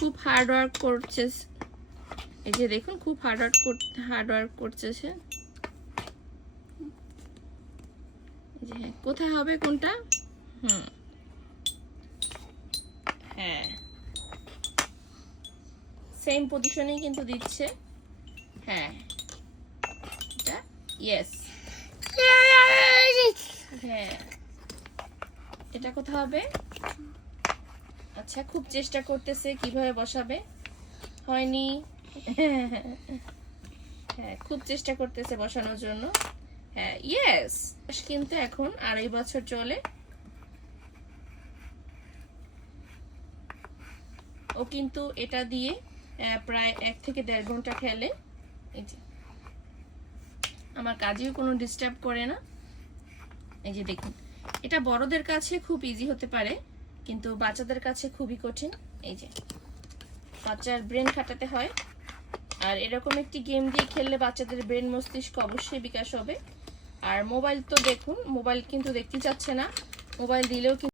খুব hard work করছে, এই যে দেখুন খুব হার্ড ওয়ার্ক করছে সে। যে কোথায় হবে কোনটা? হ্যাঁ, সেম পজিশনেই কিন্তু দিচ্ছে। হ্যাঁ, এটা ইয়েস। হ্যাঁ, এটা কোথায় হবে? আচ্ছা, খুব চেষ্টা করতেছে কিভাবে বসাবে, হয়নি। হ্যাঁ, খুব চেষ্টা করতেছে বসানোর জন্য। হ্যাঁ, ইয়েস। কিন্তু এখন 2.5 বছর চলে। ও কিন্তু এটা দিয়ে প্রায় 1 থেকে 1.5 ঘন্টা খেলে। এই যে আমার কাজেও কোনো ডিস্টার্ব করে না। এই যে দেখুন, এটা বড়দের কাছে খুব ইজি হতে পারে, কিন্তু বাচ্চাদের কাছে খুবই কঠিন। এই যে বাচ্চার ব্রেন খাটাতে হয়, আর এরকম একটি গেম দিয়ে খেললে বাচ্চাদের ব্রেন মস্তিষ্ক অবশ্যই বিকাশ হবে। আর মোবাইল তো দেখুন, মোবাইল কিন্তু দেখতে চাচ্ছে না, মোবাইল দিলেও